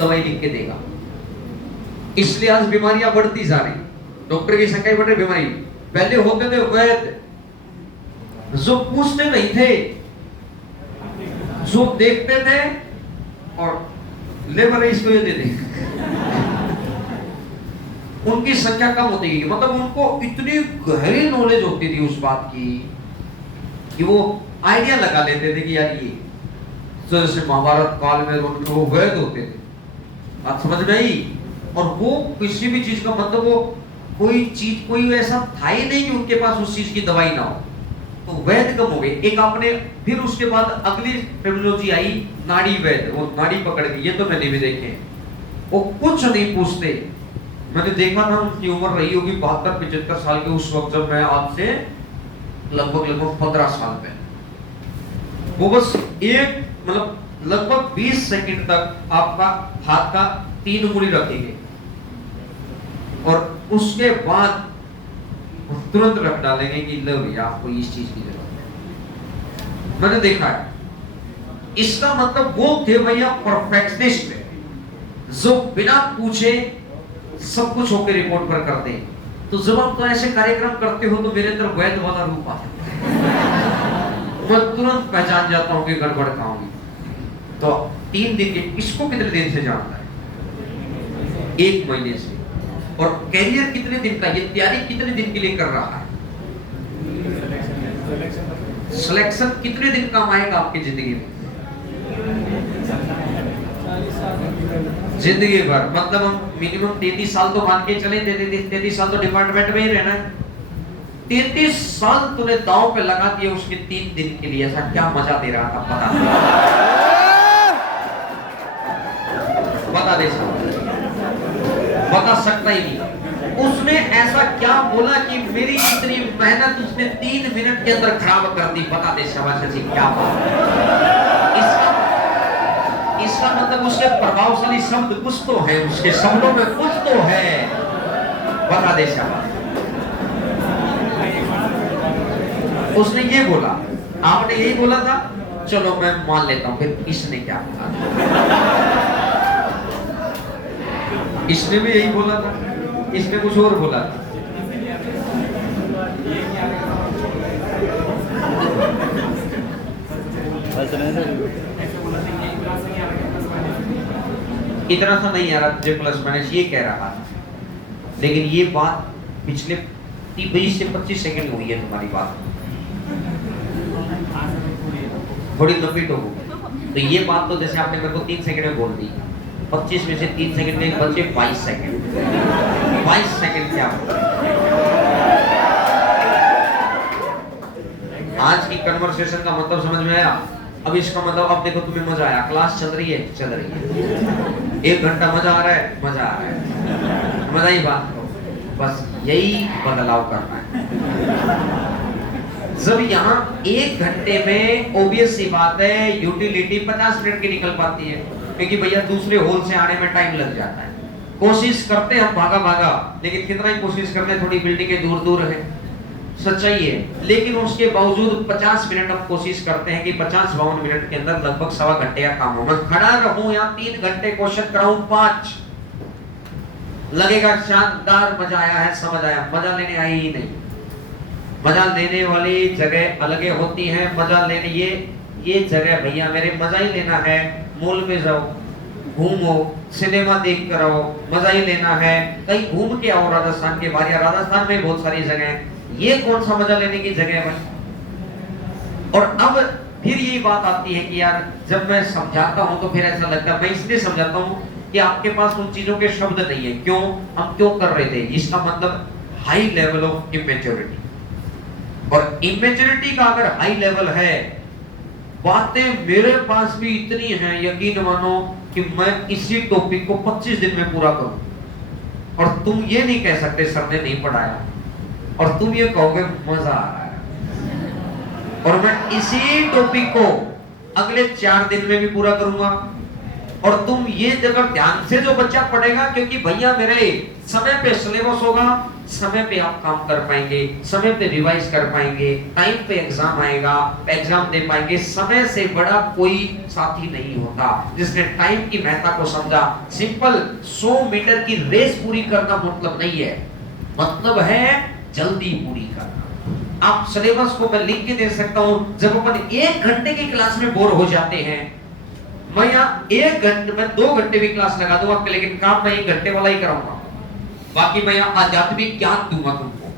दवाई लिख के देगा। इसलिए आज बीमारियां बढ़ती जा रही, डॉक्टर की संख्या बढ़ रही, बीमारी पहले होते थे वैद्य जो पूछते नहीं थे, जो देखते थे और लेबर इसको ये दे दे। उनकी संख्या कम होती गई, मतलब उनको इतनी गहरी नॉलेज होती थी उस बात की कि वो आइडिया लगा लेते थे कि यार ये तो जैसे महाभारत काल में वो वैद्य होते थे, आप समझ में आई। और वो किसी भी चीज का मतलब वो कोई चीज कोई ऐसा था ही नहीं कि उनके पास उस चीज की दवाई ना हो, तो वैद्य कम हो गए। एक आपने फिर उसके बाद अगली टेक्नोलॉजी आई नाड़ी वैद्य, वो नाड़ी पकड़ के, ये तो मैंने भी देखे, वो कुछ नहीं पूछते। मैंने देखा था उनकी उम्र रही होगी 72-75 साल के उस वक्त, जब मैं आज से लगभग 15 साल पहले। वो बस एक मतलब लगभग 20 सेकंड तक आपका हाथ का 3 उंगली रखेंगे और उसके बाद तुरंत रख डालेंगे कि लो भैया आपको इस चीज की जरूरत है। मैंने देखा है, इसका मतलब वो थे भैया परफेक्शनिस्ट जो बिना पूछे सब कुछ होकर रिपोर्ट पर करते हैं। तो जब आप तो ऐसे कार्यक्रम करते हो तो मेरे अंदर वैद्य वाला रूप आता है, मैं तुरंत पहचान जाता हूं कि गड़बड़ कहां होगी। तो 3 दिन के, इसको कितने दिन से जानता है? 1 महीने से। और कैरियर कितने दिन का, ये तैयारी कितने दिन के लिए कर रहा है? सिलेक्शन कितने दिन काम आएगा आपकी जिंदगी में? जिंदगी भर, मतलब हम मिनिमम 33 साल तो मान के चले, 33 साल तो डिपार्टमेंट में ही रहना है। 33 साल तूने दांव पे लगा दिया उसके 3 दिन के लिए, ऐसा क्या मजा दे रहा था बता दे बता सकता ही नहीं। उसने ऐसा क्या बोला कि मेरी इतनी मेहनत उसने 3 मिनट के अंदर खराब कर दी? बता दे शाबाश जी, क्या बात। इसका मतलब उसके प्रभावशाली शब्द कुछ तो है, उसके शब्दों में कुछ तो है। बता दे शाबाश। उसने ये बोला, आपने यही बोला था, चलो मैं मान लेता हूं। फिर इसने क्या बोला? इसने भी यही बोला था, इसने कुछ और बोला था। इतना सा नहीं आ रहा जे प्लस माइनस, ये कह रहा था। लेकिन ये बात पिछले 20 से 25 सेकंड हुई है तुम्हारी बात, थोड़ी लंबी तो होगी। तो ये बात तो जैसे आपने मेरे को 3 सेकंड में बोल दी, 25 में से 3 सेकंड में बचे 22 सेकंड। 22 सेकंड क्या आज की कन्वर्सेशन का मतलब समझ में आया? अब इसका मतलब अब देखो तुम्हें मजा आया, क्लास चल रही है, चल रही है, 1 घंटा मजा आ रहा है, मजा आ रहा है, मजा ही बात करो, बस यही बदलाव करना है। जब यहाँ 1 घंटे में ओबियस सी बात है यूटिलिटी 50 मिनट की निकल पाती है, क्योंकि भैया दूसरे होल से आने में टाइम लग जाता है। कोशिश करते हम भागा भागा, लेकिन कितना ही कोशिश करते हैं, थोड़ी बिल्डिंगें दूर दूर है, सच्चाई है। लेकिन उसके बावजूद 50 मिनट हम कोशिश करते हैं कि 50-52 मिनट के अंदर लगभग 1.25 घंटे का काम हो। मैं खड़ा रहूं यहाँ 3 घंटे क्वेश्चन कराऊं 5, लगेगा शानदार मजा आया है, समझ आया। मजा लेने आई ही नहीं। मजा लेने वाली जगह अलग होती है। मजा लेने ये जगह भैया मेरे मजा ही लेना है। मॉल में जाओ, घूमो, सिनेमा देख कर आओ, मजा ही लेना है। कहीं घूम के आओ राजस्थान के बाहर, राजस्थान में बहुत सारी जगह है, ये कौन सा मजा लेने की जगह है? और अब फिर ये बात आती है कि यार जब मैं समझाता हूं तो फिर ऐसा लगता है, मैं इसलिए समझाता हूं कि आपके पास उन चीजों के शब्द नहीं है। क्यों? हम क्यों कर रहे थे? इसका मतलब हाई लेवल ऑफ इमेच्योरिटी। और इमेच्योरिटी का अगर हाई लेवल है, बातें मेरे पास भी इतनी हैं, यकीन मानो कि मैं इसी टॉपिक को 25 दिन में पूरा करूं। और तुम ये नहीं कह सकते सर ने नहीं पढ़ाया, और तुम ये कहोगे मजा आ रहा है। और मैं इसी टॉपिक को अगले 4 दिन में भी पूरा करूंगा, और तुम ये अगर ध्यान से जो बच्चा पढ़ेगा, क्योंकि भैया मेरे समय पे सिलेबस होगा, समय पे आप काम कर पाएंगे, समय पे रिवाइज कर पाएंगे, टाइम पे एग्जाम आएगा, एग्जाम दे पाएंगे। समय से बड़ा कोई साथी नहीं होता जिसने टाइम की महत्ता को समझा। सिंपल 100 मीटर की रेस पूरी करना मतलब नहीं है, मतलब है जल्दी पूरी करना। आप सिलेबस को मैं लिख के दे सकता हूं। जब अपन 1 घंटे की क्लास में बोर हो जाते हैं, मैं यहाँ 1 घंटे में 2 घंटे भी क्लास लगा दूंगा, लेकिन काम मैं 1 घंटे वाला ही कराऊंगा। बाकी मैं यहाँ आध्यात्मिक ज्ञान दूंगा तुमको,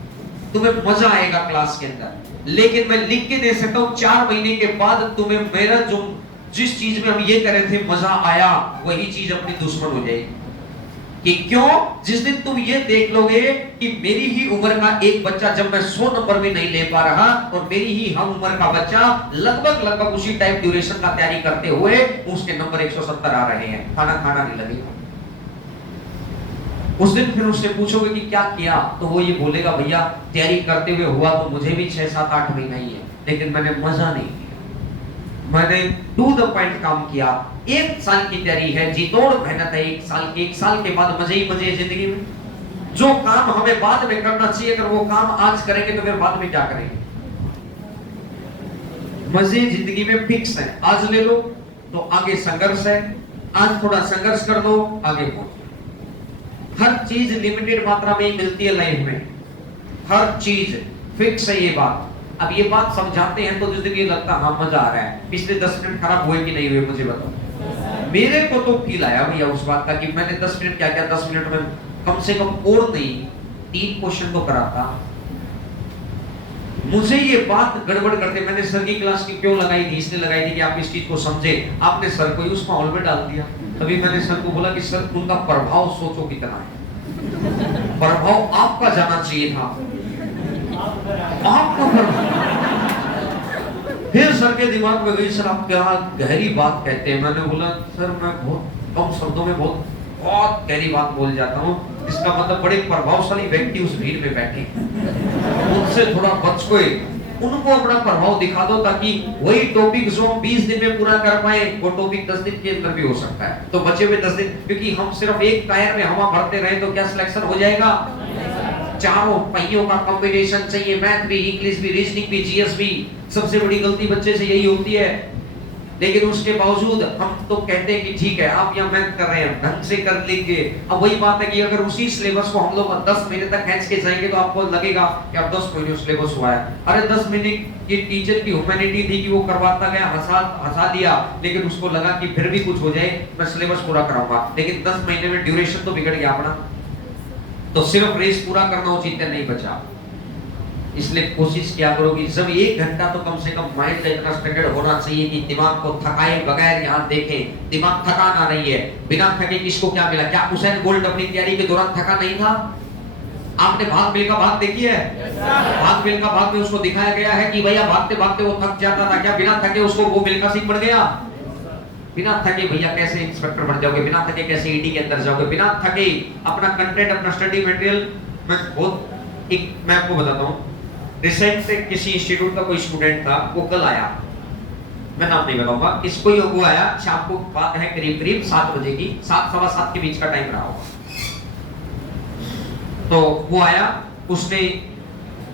तुम्हें मजा आएगा क्लास के अंदर। लेकिन मैं लिख के दे सकता हूँ 4 महीने के बाद तुम्हें मेरा जो जिस चीज में हम ये कर रहे थे मजा आया, वही चीज अपनी दुश्मन हो जाएगी। कि क्यों? जिस दिन तुम ये देख लोगे कि मेरी ही उम्र का एक बच्चा जब मैं 100 नंबर भी नहीं ले पा रहा, और मेरी ही हम उम्र का बच्चा लगभग उसी टाइप ड्यूरेशन का तैयारी करते हुए उसके नंबर 170 आ रहे हैं, खाना नहीं लगेगा। उस दिन फिर उससे पूछोगे कि क्या किया, तो वो ये बोलेगा भैया तैयारी करते हुए हुआ तो मुझे भी 6, 7, 8 महीना ही है, लेकिन मैंने मजा नहीं किया, मैंने टू द पॉइंट काम किया। 1 साल की तैयारी है, जी तोड़ मेहनत है, 1 साल के बाद मजे ही मजे जिंदगी में। जो काम हमें बाद में करना चाहिए, अगर वो काम आज करेंगे तो फिर बाद में क्या करेंगे? मजे जिंदगी में फिक्स है, आज ले लो तो आगे संघर्ष है, आज थोड़ा संघर्ष कर दो आगे पहुंचो। हर चीज लिमिटेड मात्रा में ही मिलती है लाइफ में, हर चीज फिक्स है ये बात। अब ये बात समझाते हैं तो जिंदगी लगता हाँ मजा आ रहा है। पिछले 10 मिनट खराब हुए कि नहीं हुए मुझे बताओ। मेरे को तो फील आया भैया उस बात का कि मैंने 10 मिनट क्या 10 मिनट में कम से कम और नहीं 3 क्वेश्चन तो कराता। मुझे ये बात गड़बड़ करते, मैंने सर की क्लास की क्यों लगाई थी? इसलिए लगाई थी कि आप इस चीज को समझे। आपने सर को ही उस माहौल में डाल दिया। तभी मैंने सर को बोला कि सर उनका प्रभाव सोचो कितना है, प्रभाव आपका जाना चाहिए था, आपका प्रभाव। फिर सर के दिमाग में गई, सर आप क्या गहरी बात कहते हैं। मैंने बोला सर मैं बहुत कम शब्दों में बहुत गहरी बात बोल जाता हूँ, इसका मतलब बड़े प्रभावशाली व्यक्ति उस भीड़ में बैठे, उनसे थोड़ा बच कोई, उनको अपना प्रभाव दिखा दो, ताकि वही टॉपिक जो हम 20 दिन में पूरा कर पाए वो टॉपिक 10 दिन के अंदर भी हो सकता है। तो बचे हुए 10 दिन, क्योंकि हम सिर्फ एक टायर में हवा भरते रहे तो क्या सिलेक्शन हो जाएगा? चारों पहियों का कॉम्बिनेशन चाहिए, मैथ भी, इंग्लिश भी, रीजनिंग भी, जीएस भी। सबसे बड़ी गलती बच्चे से यही होती है। लेकिन उसके बावजूद हम तो कहते हैं कि ठीक है आप यहाँ मैथ कर रहे हैं, ढंग से कर लेंगे। अब वही बात है कि अगर उसी सिलेबस को हम लोग 10 महीने तक खींच के जाएंगे तो आपको लगेगा कि अब 10 महीने सिलेबस हुआ है। अरे 10 महीने की टीचर की ह्यूमैनिटी थी कि वो करवाता गया, हंसा दिया, लेकिन उसको लगा कि फिर भी कुछ हो जाए मैं सिलेबस पूरा कराऊंगा। लेकिन 10 महीने में ड्यूरेशन तो बिगड़ गया अपना। तो सिर्फ रेस पूरा करना उचित नहीं बचा। इसलिए कोशिश किया करो कि जब 1 घंटा तो कम से कम माइंड का इतना स्टैंडर्ड होना चाहिए कि दिमाग को थकाए बगैर यहाँ देखें। दिमाग थका ना रही है, बिना थके किसको क्या मिला? क्या उसेन बोल्ट अपनी तैयारी के दौरान थका नहीं था? आपने भाग मिल्खा भाग देखी है? भाग मिल्खा भाग में उसको दिखाया गया है कि भैया भागते भागते वो थक जाता था। क्या बिना थके उसको वो मिल्खा सिंह बन गया? बिना थके भैया कैसे इंस्पेक्टर बन जाओगे? बिना थके कैसे ईडी के अंदर जाओगे? बिना थके अपना कंटेंट, अपना स्टडी मटेरियल। मैं आपको बताता हूँ, रिसेंट से किसी इंस्टीट्यूट का कोई स्टूडेंट था, वो कल आया, मैं नाम नहीं बताऊंगा, किसको ही वो आया, शाम को बात है करीब 7 बजे की, 7, सवा 7 के बीच का टाइम रहा होगा। तो वो आया, उसने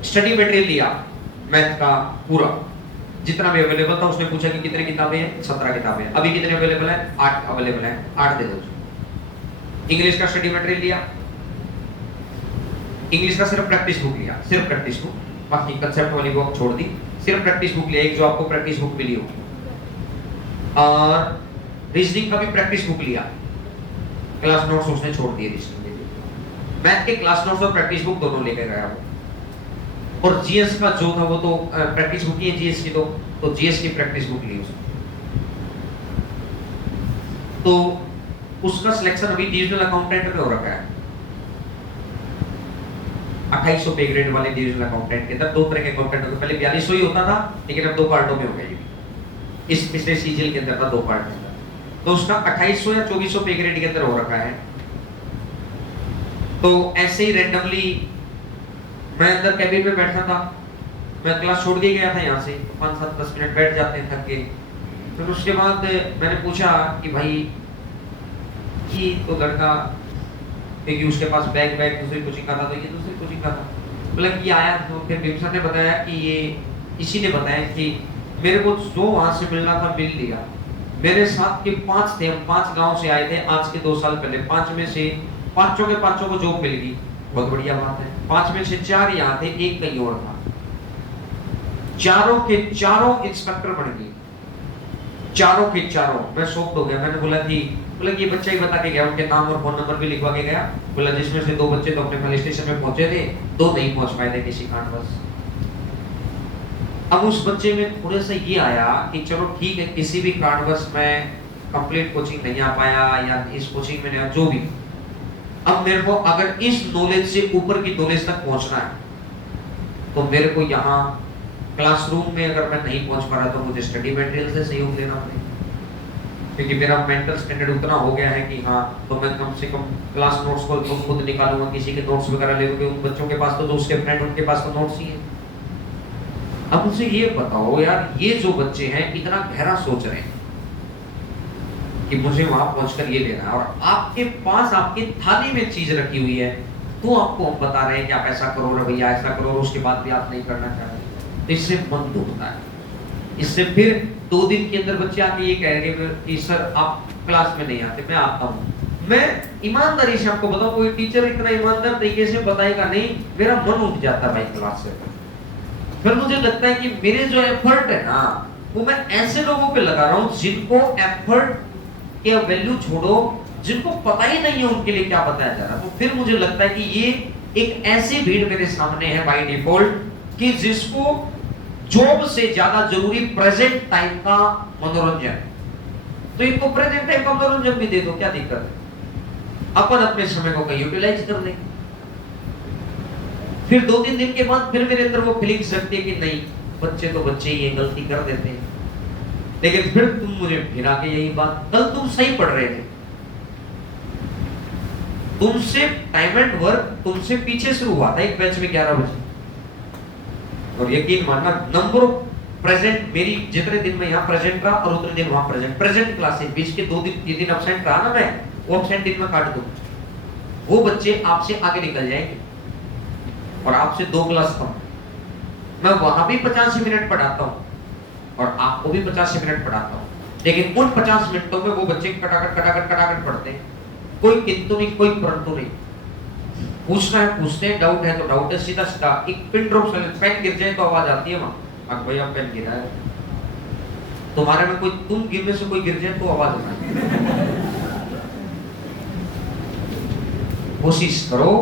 स्टडी मटेरियल लिया मैथ का पूरा जितना भी अवेलेबल था। उसने पूछा कि कितने किताबें हैं? 17 किताबें। अभी कितने अवेलेबल है? 8 अवेलेबल है, 8 दे दो। इंग्लिश का स्टडी मटेरियल लिया, इंग्लिश का सिर्फ प्रैक्टिस बुक लिया, सिर्फ प्रैक्टिस बुक, बाकी कंसेप्ट वाली बुक छोड़ दी, सिर्फ प्रैक्टिस बुक लिया, एक जो आपको प्रैक्टिस बुक मिली हो। और रीजनिंग का भी प्रैक्टिस बुक लिया, क्लास नोट्स उसने छोड़ दिए रीजनिंग के लिए। मैथ के क्लास नोट्स और प्रैक्टिस बुक दोनों लेके गया वो। और जीएस का जो था वो तो प्रैक्टिस बुक ही है जीएस की, तो जीएस की प्रैक्टिस बुक ली उसने। तो उसका सिलेक्शन अभी डिविजनल अकाउंटेंट में हो रखा है। 2800 पे ग्रेड वाले डिविजनल अकाउंटेंट के अंदर 2 तरह के अकाउंटेंट होते, पहले 4200 ही होता था, लेकिन अब 2 पार्टों में हो गया। इस पिछले सीजीएल के अंदर था 2 पार्ट में, तो उसका 2800 या 2400 पे ग्रेड के अंदर हो रखा है। तो ऐसे ही रैंडमली मैं अंदर कैबिन में बैठा था, मैं क्लास छोड़ के गया था यहाँ से, 5-7-10 मिनट बैठ जाते हैं थक के। फिर उसके बाद मैंने पूछा कि भाई ये तो लड़का, क्योंकि उसके पास बैग दूसरी कोचिंग का था, तो ये दूसरी कोचिंग का था। बोला कि आया, तो फिर बिमसन ने बताया कि ये इसी ने बताया कि मेरे को जो वहां से मिलना था मिल लिया। मेरे साथ के 5 थे, हम 5 गांव से आए थे आज के 2 साल पहले। 5 में से पांचों के पांचों को जॉब मिल गई, बहुत बढ़िया बात है। 5 में से 4 यहाँ थे, एक कहीं और था। चारों के चारों इंस्पेक्टर बन गए, चारों के चारों। मैं शॉक्ड हो गया। मैंने बोला कि ये बच्चा ही बता के गया, उनके नाम और फोन नंबर भी लिखवा के गया। बोला जिसमें से 2 बच्चे तो अपने पुलिस स्टेशन में पहुंचे थे, 2 नहीं पहुंच पाए थे किसी कारणवश। अब उस बच्चे में थोड़ा सा ये आया कि चलो ठीक है, किसी भी कारणवश मैं कंप्लीट कोचिंग नहीं आ पाया या इस कोचिंग में नहीं, जो भी, अब मेरे को अगर इस नॉलेज से ऊपर की नॉलेज तक पहुंचना है तो मेरे को यहाँ क्लासरूम में अगर मैं नहीं पहुंच पा रहा तो मुझे स्टडी मटेरियल से सहयोग लेना पड़ेगा, क्योंकि मेरा मेंटल स्टैंडर्ड उतना हो गया है कि हाँ, तो मैं कम से कम क्लास नोट्स को तो खुद निकालूंगा, किसी के नोट्स वगैरह ले लूंगा। उन बच्चों के पास तो जो उसके फ्रेंड, उनके पास तो नोट्स ही है। अब मुझे ये बताओ यार, ये जो बच्चे हैं इतना गहरा सोच रहे हैं कि मुझे वहां पहुंचकर ये लेना है, और आपके पास आपकी थाली में चीज रखी हुई है, तो आपको हम बता रहे हैं कि आप ऐसा करो भैया, ऐसा करो, उसके बाद भी आप नहीं करना चाह रहे, तो इससे मन दुखता है। इससे फिर 2 दिन के अंदर बच्चे आके ये कहेंगे कि सर आप क्लास में नहीं आते, मैं आता हूँ। मैं ईमानदारी से आपको बताऊं, कोई टीचर इतना ईमानदार तरीके से बताएगा नहीं, मेरा मन उठ जाता भाई क्लास से। फिर मुझे लगता है कि मेरे जो एफर्ट है ना, वो मैं ऐसे लोगों पे लगा रहा हूँ जिनको एफर्ट के वैल्यू छोड़ो, जिनको पता ही नहीं है उनके लिए क्या बताया जा रहा है। तो फिर मुझे लगता है कि ये एक ऐसी भीड़ मेरे सामने है बाय डिफॉल्ट कि जिसको जॉब से ज्यादा जरूरी प्रेजेंट टाइम का मनोरंजन, तो इनको प्रेजेंट टाइम का मनोरंजन भी दे दो, क्या दिक्कत है। अपन अपने समय को कहीं यूटिलाइज कर लेंगे। फिर 2-3 दिन के बाद फिर मेरे अंदर वो फीलिंग्स लगती है कि नहीं, बच्चे तो बच्चे ही ये गलती कर देते हैं। लेकिन फिर तुम मुझे फिर आके यही बात, कल तुम सही पढ़ रहे थे, तुमसे टाइम एंड वर्क तुमसे पीछे शुरू हुआ था एक बैच में 11 बजे, और यकीन मानना नंबर ऑफ प्रेजेंट, मेरी जितने दिन में यहाँ प्रेजेंट रहा और उतने दिन वहां प्रेजेंट क्लासेस, बीच के 2 दिन 3 दिन एब्सेंट रहा ना, मैं वो एब्सेंट दिन में काट दूं। वो बच्चे आपसे आगे निकल जाएंगे और आपसे 2 क्लास कम। मैं वहां भी 85 मिनट पढ़ाता हूँ और आपको भी 85 मिनट पढ़ाता हूँ, लेकिन उन 50 मिनटों में वो बच्चे कटाकट पढ़ते हैं, कोई किंतु नहीं, कोई परंतु नहीं। पूछना है पूछते हैं, डाउट है तो डाउट है, सीधा सीधा एक पिन ड्रॉप से पेन गिर जाए तो आवाज आती है वहां, अब भैया पेन गिरा है। तुम्हारे में कोई, तुम गिरने से कोई गिर जाए तो आवाज आना। कोशिश करो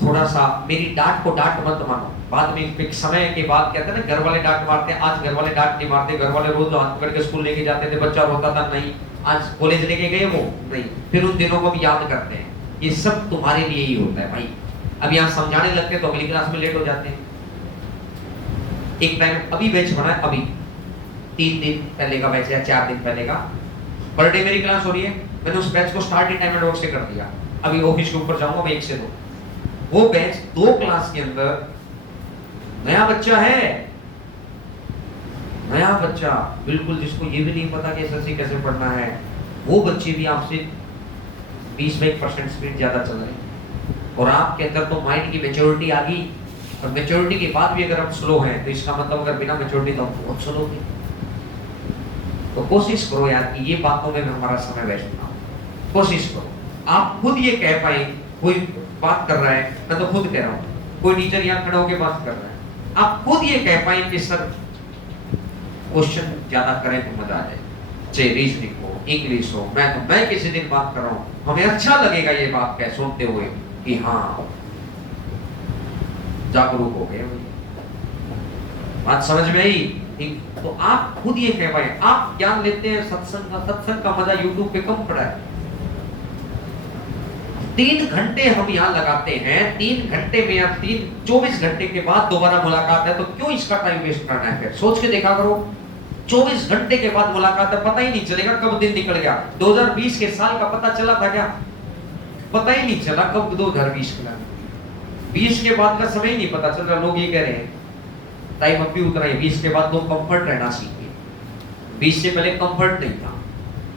थोड़ा सा, मेरी डांट को डांट मत मानो। बाद में एक समय के बाद कहते हैं ना, घर वाले डांट मारते हैं, आज घर वाले डांट नहीं मारते। घर वाले रोज हाथ पकड़ के स्कूल लेके जाते थे, बच्चा रोता था, नहीं आज कॉलेज लेके गए वो, नहीं, फिर उन दिनों को भी याद करते हैं। ये सब तुम्हारे लिए ही होता है भाई। अब यहाँ समझाने लगते तो अगली क्लास में लेट हो जाते हैं। एक टाइम अभी बैच बना है, अभी 3 दिन पहले का बैच या 4 दिन पहले का, पर डे मेरी क्लास हो रही है। मैंने उस बैच को start he time and work से कर दिया। अभी ऑफिस के ऊपर जाऊंगा मैं 1 से 2। वो बैच 2 क्लास के अंदर नया बच्चा है, नया बच्चा बिल्कुल, जिसको ये भी नहीं पता कि एसएससी कैसे पढ़ना है, वो बच्चे भी आपसे 20% स्पीड ज्यादा चल रहे हैं, और आपके अंदर तो माइंड की मैच्योरिटी आ गई। और मैच्योरिटी के बाद भी अगर आप स्लो हैं तो इसका मतलब अगर बिना मैच्योरिटी तो आप बहुत स्लो थे। तो कोशिश करो यार कि ये बातों में हमारा समय वेस्ट ना हो। कोशिश करो आप खुद ये कह पाए, कोई बात कर रहा है, मैं तो खुद कह रहा हूँ, कोई टीचर यहाँ खड़ा होकर बात कर रहा है, आप खुद ये कह पाए कि सर क्वेश्चन ज्यादा करें तो मजा आ जाए, चाहे रीजनिंग हो, इंग्लिश हो। मैं किसी दिन बात कर रहा हूँ, हमें अच्छा लगेगा ये बात कह सुनते हुए कि हाँ जागरूक हो गए, बात समझ में आई। तो आप खुद ये कह पाए, आप ज्ञान लेते हैं सत्संग का मजा यूट्यूब पे कम पड़ा है। 3 घंटे हम यहाँ लगाते हैं, 3 घंटे में या 24 घंटे के बाद दोबारा मुलाकात है, तो क्यों इसका टाइम वेस्ट करना है? फिर सोच के देखा करो, 24 घंटे के बाद मुलाकात है, पता ही नहीं चलेगा कब दिन निकल गया। 2020 के साल का पता चला था क्या? पता ही नहीं चला कब 2020 का, 20 के बाद का समय ही नहीं पता चल रहा। लोग ये कह रहे हैं टाइम अब भी उतना है, 20 के बाद लोग कंफर्ट रहना सीखे, 20 से पहले कंफर्ट नहीं था।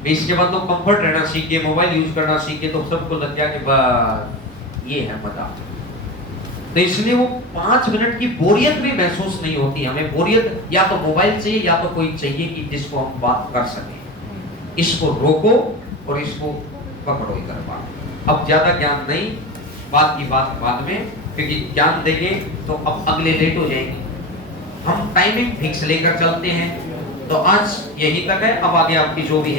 इसके बाद तो कंफर्ट रहना सीख के, मोबाइल यूज करना सीख के, तो सबको लग गया कि बस ये है मजा। तो इसलिए वो 5 मिनट की बोरियत भी महसूस नहीं होती हमें। बोरियत या तो मोबाइल से या तो कोई चाहिए कि जिसको हम बात कर सकें। इसको रोको और इसको पकड़ो इधर बात। अब ज्यादा ज्ञान नहीं, बात की बात बाद में, क्योंकि ज्ञान देंगे तो अब अगले लेट हो जाएंगे। हम टाइमिंग फिक्स लेकर चलते हैं। तो आज यही तक है, अब आगे आपकी जो भी है